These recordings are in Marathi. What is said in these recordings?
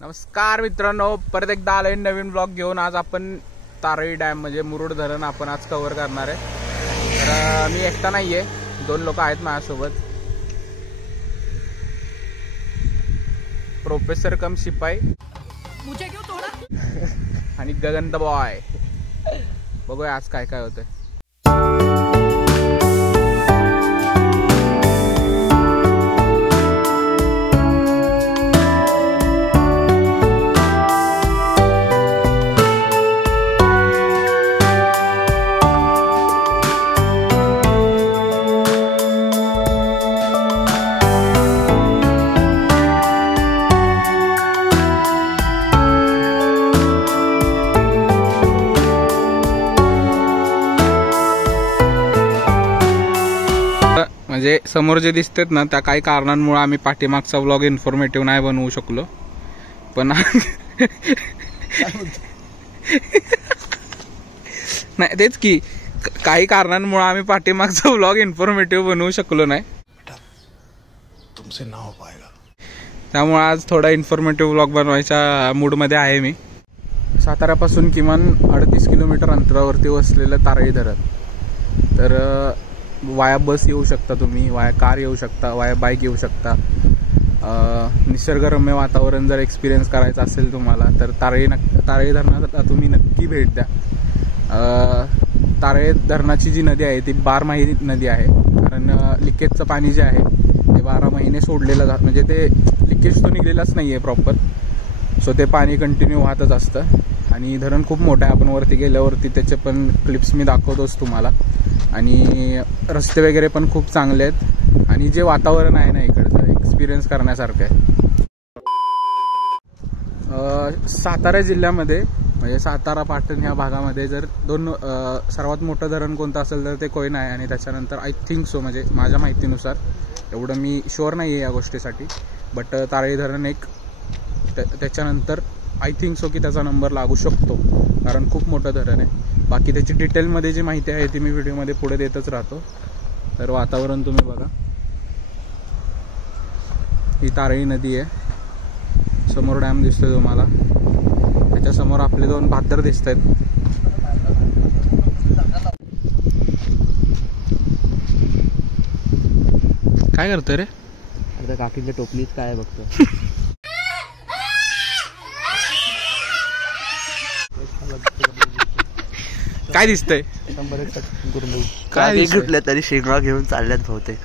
नमस्कार मित्रांनो, परत एकदा आलोय नवीन ब्लॉग घेऊन। आज आपण तारळी डॅम म्हणजे मुरुड धरण आपण आज कव्हर करणार आहे। तर मी एकटा नाहीये, 2 लोक आहेत माझ्यासोबत, प्रोफेसर कम शिपाई मुझे क्यों तोड़ा आणि गगन द बॉय। बघूया आज काय काय होतंय। म्हणजे समोर जे दिसतात ना, त्या काही कारणांमुळे आम्ही पाठीमागचा व्लॉग इन्फॉर्मेटिव्ह नाही बनवू शकलो, पण नाही तेच की काही कारणांमुळे आम्ही पाठीमागचा व्लॉग इन्फॉर्मेटिव्ह बनवू शकलो नाही। तुमसे ना हो पाएगा, त्यामुळे आज थोडा इन्फॉर्मेटिव्ह व्लॉग बनवायच्या मूडमध्ये आहे मी। साताऱ्यापासून किमान 38 किलोमीटर अंतरावरती वसलेलं तारळी धरण। तर वाया बस येऊ शकता तुम्ही, वाया कार येऊ शकता, वाया बाईक येऊ शकता। निसर्गरम्य वातावरण जर एक्सपिरियन्स करायचं असेल तुम्हाला तर तारळी धरणाला तुम्ही नक्की भेट द्या। तारळी धरणाची जी नदी आहे ती 12 महिने नदी आहे, कारण लिकेजचं पाणी जे आहे ते 12 महिने सोडलेलं जात, म्हणजे ते लिकेज तो निघलेलाच नाही आहे प्रॉपर, सो ते पाणी कंटिन्यू वाहतच असतं। आणि धरण खूप मोठं आहे, आपण वरती गेल्यावरती त्याचे पण क्लिप्स मी दाखवतोच तुम्हाला। आणि रस्ते वगैरे पण खूप चांगले आहेत, आणि जे वातावरण आहे ना इकडचं एक्सपिरियन्स करण्यासारखं आहे। सातारा जिल्ह्यामध्ये म्हणजे सातारा पाटण ह्या भागामध्ये जर सर्वात मोठं धरण कोणतं असेल तर ते कोयना आहे, आणि त्याच्यानंतर आय थिंक सो, म्हणजे माझ्या माहितीनुसार, एवढं मी शुअर नाही आहे या गोष्टीसाठी, बट तारळी धरण एक त्याच्यानंतर आय थिंक सो की त्याचा नंबर लागू शकतो, कारण खूप मोठं धरण आहे। बाकी त्याची डिटेलमध्ये जी माहिती आहे ती मी व्हिडिओमध्ये पुढे देतच राहतो। तर वातावरण तुम्ही बघा, ही तारळी नदी आहे, समोर डॅम दिसतोय तुम्हाला, त्याच्यासमोर आपले 2 भादर दिसत आहेत। काय करतोय रे? आता काकीच्या टोपलीच काय बघतो। काय दिसतंय? काय कुठल्या तरी शेंगा घेऊन चालल्यात बहुतेक।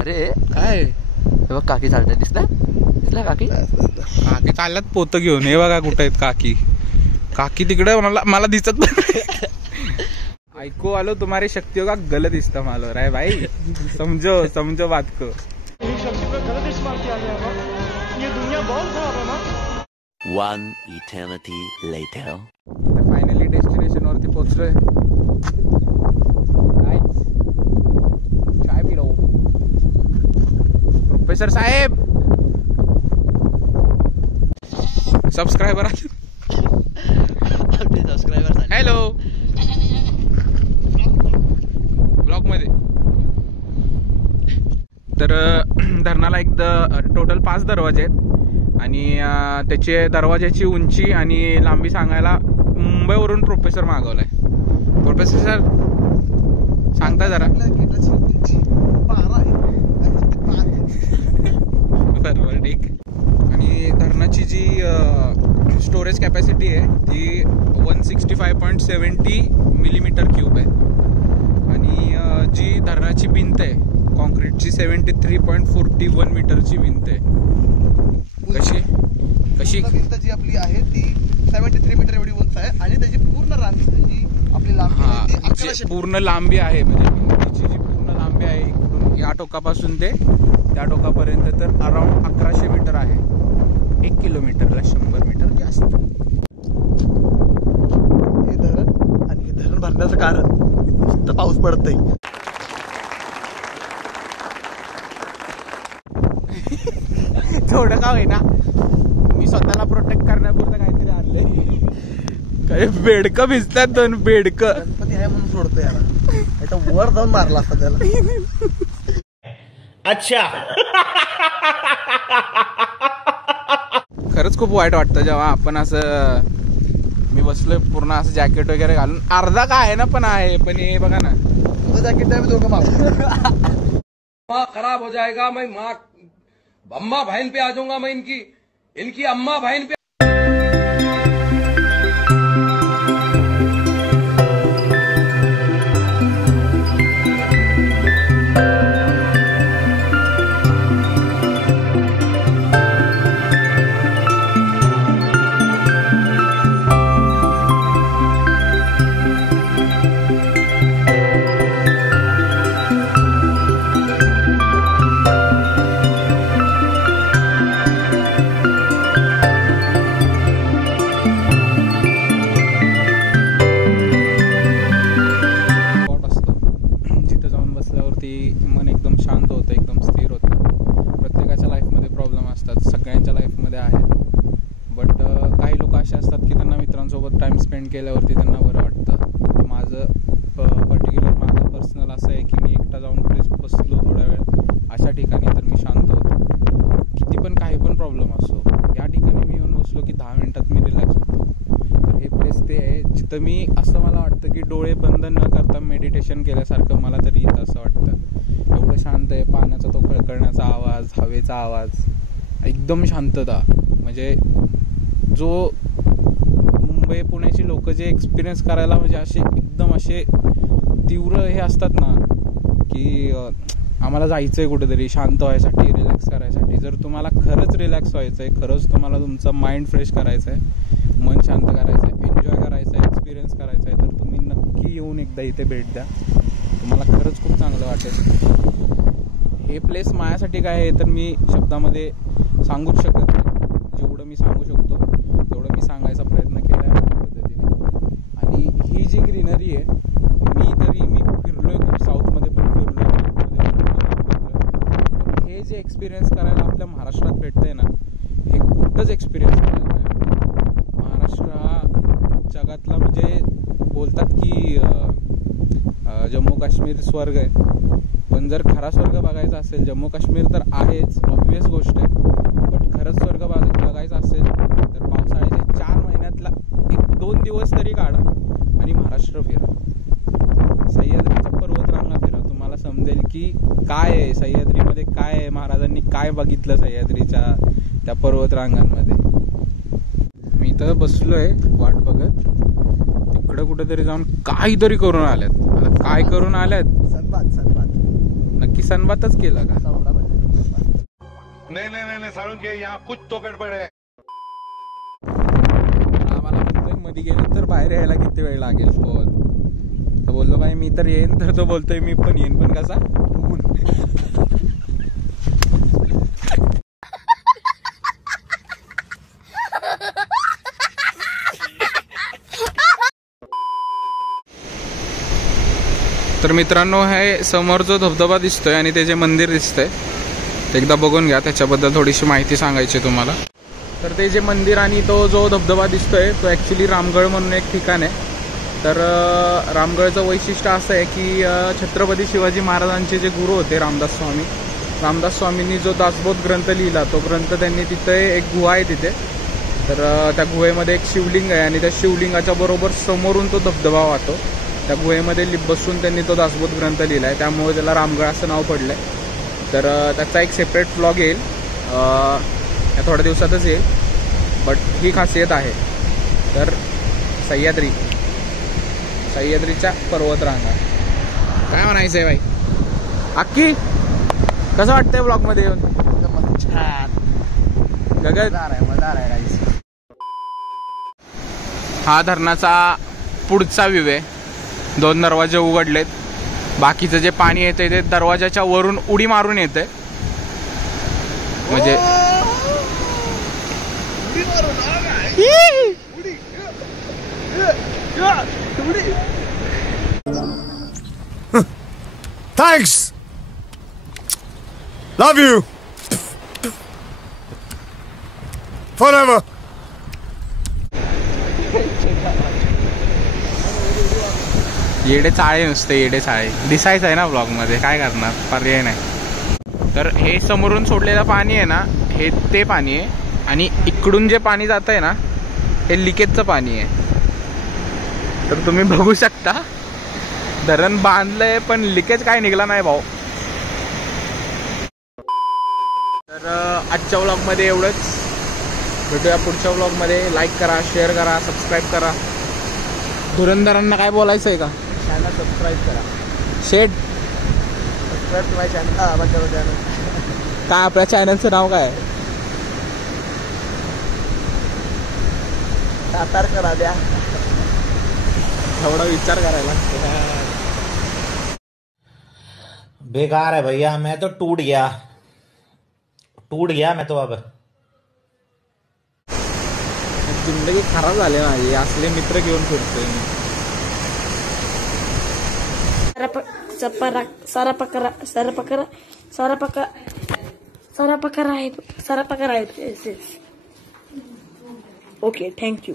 अरे काय बघ, काकी चालतात, दिसला काकी चालल्यात पोतं घेऊन। हे बघा कुठे आहेत काकी, काकी तिकडे मला दिसत नाही। ऐकू आलो तुम्हारी शक्तियों का गलत इस्तेमाल हो रहा है भाई, समझो बात को। ये दुनिया बहुत खराब है ना। One eternity later. Finally destination वरती पोहोचलोय। चाय पिलो प्रोफेसर साहेब। सबस्क्रायबर हॅलो ब्लॉग मध्ये। तर धरणाला टोटल 5 दरवाजे आहेत, आणि त्याचे दरवाजाची उंची आणि लांबी सांगायला मुंबईवरून प्रोफेसर मागवलाय। प्रोफेसर सर सांगता जरा। बरोबर, ठीक। आणि धरणाची जी स्टोरेज कॅपॅसिटी आहे ती 165.70 मिलीमीटर क्यूब आहे, आणि जी धरणाची भिंत आहे कॉन्क्रीटची 73.41 मीटरची भिंत आहे। कशी भिंत जी आपली आहे ती 73 मीटर एवढी उंच आहे, आणि त्याची पूर्ण पूर्ण लांबी आहे, म्हणजे भिंतीची जी पूर्ण लांबी आहे इकडून या टोकापासून ते त्या टोकापर्यंत तर अराउंड 1100 मीटर आहे। 1 किलोमीटरला 100 मीटर जास्त। हे धरण, आणि हे धरण भरण्याचं कारण नुसतं पाऊस पडत नाही। थोडं का होईना मी स्वतःला प्रोटेक्ट करण्यापुरतं काहीतरी आणलंय। काही बेडकं भिजतात, 2 बेडकं गणपती आहे म्हणून सोडतोय याला। वर जाऊन मारला असता त्याला. अच्छा. खरंच खूप वाईट वाटतं जेव्हा आपण असं, मी बसलोय पूर्ण असं जॅकेट वगैरे घालून, अर्धा काय आहे ना पण आहे, पण हे बघा ना तुझं जॅकेट आहे, मी दोघं मागतो. माँ खराब हो जाएगा, मैं माँ अम्मा बहन पे आ जाऊंगा, मैं इनकी अम्मा बहन पे. मन एकदम शांत होतं, एकदम स्थिर होतं. प्रत्येकाच्या लाईफमध्ये प्रॉब्लेम असतात, सगळ्यांच्या लाईफमध्ये आहे. बट काही लोक असे असतात की त्यांना मित्रांसोबत टाईम स्पेंड केल्यावरती त्यांना बरं वाटतं. माझं माझं पर्सनल असं आहे की मी एकटा जाऊन कुठे बसलो थोडा वेळ अशा ठिकाणी तर मी शांत होतो. किती पण काही पण प्रॉब्लेम असो, या ठिकाणी मी येऊन बसलो की 10 मिनिटात मी रिलॅक्स होतो. तर हे प्लेस ते आहे जिथं मी, असं मला वाटतं की डोळे बंद न करता मेडिटेशन केल्यासारखं मला तरी इथं असं वाटतं. एवढं शांत आहे. पाण्याचा तो खळखळण्याचा आवाज, हवेचा आवाज, एकदम शांतता. म्हणजे जो मुंबई पुण्याची लोक जे एक्सपिरियन्स करायला म्हणजे असे एकदम असे तीव्र हे असतात ना की आम्हाला जायचं आहे कुठेतरी शांत व्हायसाठी, रिलॅक्स करायसाठी. जर तुम्हाला खरंच रिलॅक्स व्हायचं आहे, खरंच तुम्हाला तुमचं माइंड फ्रेश करायचं आहे, मन शांत करायचं आहे, एन्जॉय करायचं आहे, एक्सपिरियन्स करायचा आहे, तर तुम्ही नक्की येऊन एकदा इथे भेट द्या. तुम्हाला खरंच खूप चांगलं वाटेल. हे प्लेस माझ्यासाठी काय आहे तर मी शब्दामध्ये सांगूच शकत नाही. जेवढं मी सांगू शकतो तेवढं मी सांगायचा प्रयत्न केला आहे माझ्या पद्धतीने. आणि ही जी ग्रीनरी आहे, मी फिरलोय खूप, साऊथमध्ये पण फिरलोय, हे जे एक्सपिरियन्स करायला आपल्या महाराष्ट्रात भेटतंय ना, हे कुठंच एक्सपिरियन्स करायला नाही. महाराष्ट्र हा जगातला म्हणजे बोलतात की जम्मू काश्मीर स्वर्ग आहे, पण जर खरा स्वर्ग बघायचा असेल, जम्मू काश्मीर तर आहेच, ऑब्वियस गोष्ट आहे, बट खरंच स्वर्ग बघायचा असेल तर पावसाळ्याच्या 4 महिन्यातला 1-2 दिवस तरी काढा आणि महाराष्ट्र फिरा. सह्याद्रीच्या पर्वतरांगा फिरा. तुम्हाला समजेल की काय आहे सह्याद्रीमध्ये, काय आहे, महाराजांनी काय बघितलं सह्याद्रीच्या त्या पर्वतरांगांमध्ये. मी तर बसलोय वाट बघत, तिकडं कुठेतरी जाऊन काहीतरी करून आल्यात. आता काय करून आल्यात? सनबात नक्की सनबातच केला का? नहीं सारुण के यहाँ कुछ तो गड़बड़ है. आम्हाला म्हणतोय मध्ये गेलं तर बाहेर यायला किती वेळ लागेल फोन. तर बोललो बाई मी तर येईन, तर तो बोलतोय मी पण येईन, पण कसा? तर मित्रांनो, हे समोर जो धबधबा दिसतोय आणि ते जे मंदिर दिसतंय ते एकदा बघून घ्या. त्याच्याबद्दल थोडीशी माहिती सांगायची तुम्हाला. तर ते जे मंदिर आणि तो जो धबधबा दिसतोय तो ॲक्च्युली रामगड म्हणून एक ठिकाण आहे. तर रामगडचं वैशिष्ट्य असं आहे की छत्रपती शिवाजी महाराजांचे जे गुरु होते रामदास स्वामींनी जो दासबोध ग्रंथ लिहिला, तो ग्रंथ त्यांनी तिथे एक गुहा आहे तिथे. तर त्या गुहेमध्ये एक शिवलिंग आहे आणि त्या शिवलिंगाच्या बरोबर समोरून तो धबधबा वाहतो. त्या गुहेमध्ये बसून त्यांनी तो दासबोध ग्रंथ लिहिला आहे, त्यामुळे त्याला रामगड असं नाव पडलं आहे. तर त्याचा एक सेपरेट व्लॉग येईल, या थोड्या दिवसातच येईल. बट ही खासियत आहे. तर सह्याद्रीच्या पर्वतरांगा. काय म्हणायचं आहे बाई? अक्की कसं वाटतंय ब्लॉगमध्ये येऊन? छान गगन, मजा आहे गाईस. हा धरणाचा पुढचा व्ह्यू आहे. 2 दरवाजे उघडलेत. बाकीचं जे पाणी येतंय ते दरवाजाच्या वरून उडी मारून येतंय. म्हणजे Thanks. Love you. Forever. येडे चाळे नुसते येडे चाळे दिसायचं आहे ना ब्लॉगमध्ये, काय करणार, पर्याय नाही. तर हे समोरून सोडलेलं पाणी आहे ना, हे ते पाणी आहे. आणि इकडून जे पाणी जात आहे ना, हे लिकेजचं पाणी आहे. तर तुम्ही बघू शकता धरण बांधलंय पण लिकेज काय निघला नाही भाऊ. तर आजच्या व्लॉगमध्ये एवढंच. भेटूया पुढच्या व्लॉगमध्ये. लाईक करा, शेअर करा, सबस्क्राईब करा. धुरंधरांना काय बोलायचं आहे का? चॅनल सबस्क्राईब करा. शेड सबस्क्राईब टू माय चॅनल. माझ्या चॅनल काय, आपल्या चॅनलचं नाव काय आहे? सातारकर आद्या. थोडा विचार करायला. बेकार है भैया, मैं तो टूट गया मैं तो. अब जिंदगी खराब झाली माझी, असले मित्र घेऊन फिरतोय मी. सारा पकरा आहे. Okay, thank you.